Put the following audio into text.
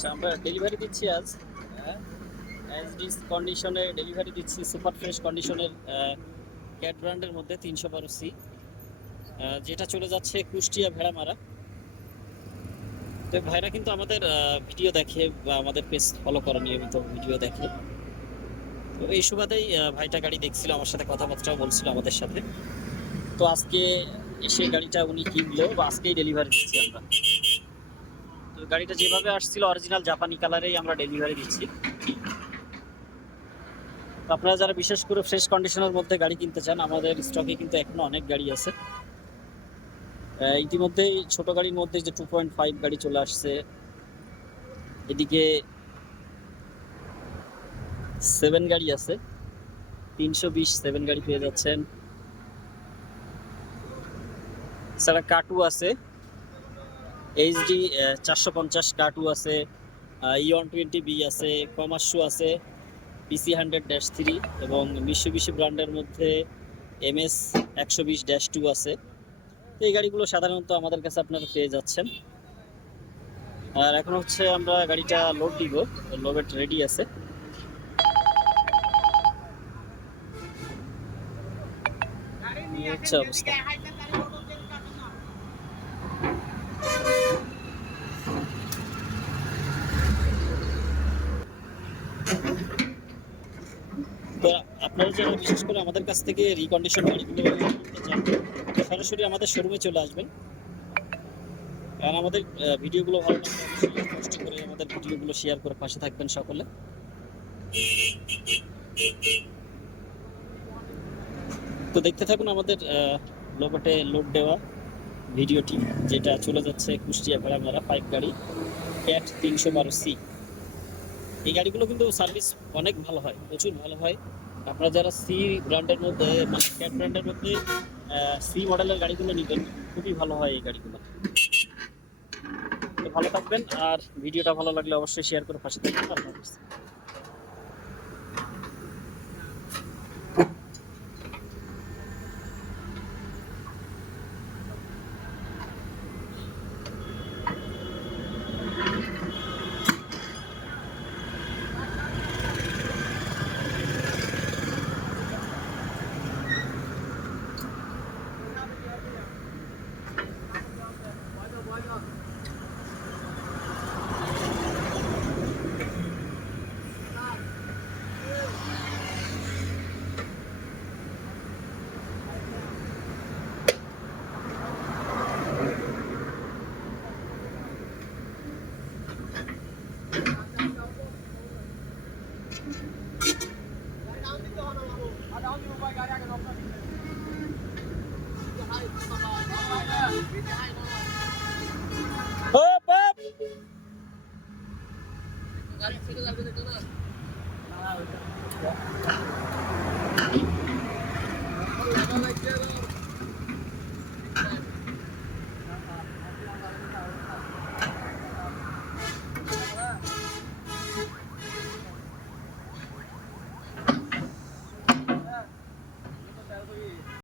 আচ্ছা, আমরা ডেলিভারি দিচ্ছি আজ অ্যাজ ডিস কন্ডিশনে ডেলিভারি দিচ্ছি সুপার ফ্রেশ কন্ডিশনের ক্যাট ব্র্যান্ডের মধ্যে 312C, যেটা চলে যাচ্ছে কুষ্টিয়া ভেড়ামারা। তো ভাইরা কিন্তু আমাদের ভিডিও দেখে বা আমাদের পেজ ফলো করে, নিয়মিত ভিডিও দেখে। তো এই সুবাদেই ভাইটা গাড়ি দেখছিল, আমার সাথে কথাবার্তাও বলছিল আমাদের সাথে। তো আজকে এসে গাড়িটা উনি কিনলো বা আজকেই ডেলিভারি দিচ্ছি আমরা। তো গাড়িটা যেভাবে আসছিল অরিজিনাল জাপানি কালারেই আমরা ডেলিভারি দিচ্ছি। তো আপনারা যারা বিশেষ করে ফ্রেশ কন্ডিশনের মধ্যে গাড়ি কিনতে চান, আমাদের স্টকে কিন্তু এখনো অনেক গাড়ি আছে। ইতিমধ্যেই ছোট গাড়ির মধ্যে যে 2.5 গাড়ি চলে আসছে, এদিকে 7 গাড়ি আছে, 320 গাড়ি পেয়ে যাচ্ছেন। এছাড়া কাটু আছে, এইচডি 450 কাটু আছে, E120B আছে, কমার্সু আছে, PC100-3 এবং মিশুবিশি ব্র্যান্ডের মধ্যে MS 120-2 আছে। তো এই গাড়িগুলো সাধারণত আমাদের কাছে আপনারা পেয়ে যাচ্ছেন। আর এখন হচ্ছে আমরা গাড়িটা লোড দিব, লোড রেডি আছে। হচ্ছে অবস্থা। তো আপনারা যারা বিশেষ করে আমাদের কাছ থেকে রিকন্ডিশন গাড়িগুলো কিনতে চান, সরাসরি আমাদের শোরুমে চলে আসবেন। আর আমাদের ভিডিওগুলো ভালো লাগলে অবশ্যই কষ্ট করে আমাদের ভিডিওগুলো শেয়ার করে পাশে থাকবেন সকলে। তো দেখতে থাকুন আমাদের লোবটে লোড দেওয়া ভিডিওটি, যেটা চলে যাচ্ছে কুষ্টিয়া ভেড়ামারা 5 গাড়ি ক্যাট 312C। এই গাড়িগুলো কিন্তু সার্ভিস অনেক ভালো হয়, প্রচুর ভালো হয়। আপনারা যারা সি ব্র্যান্ডের মধ্যে মানে ক্যাট ব্র্যান্ডের মধ্যে সি মডেলের গাড়িগুলো নেবেন, খুবই ভালো হয় এই গাড়িগুলো। তো ভালো থাকবেন, আর ভিডিওটা ভালো লাগলে অবশ্যই শেয়ার করে পাশে থাকবেন। আল্লাহ হাফেজ। Hop, hop.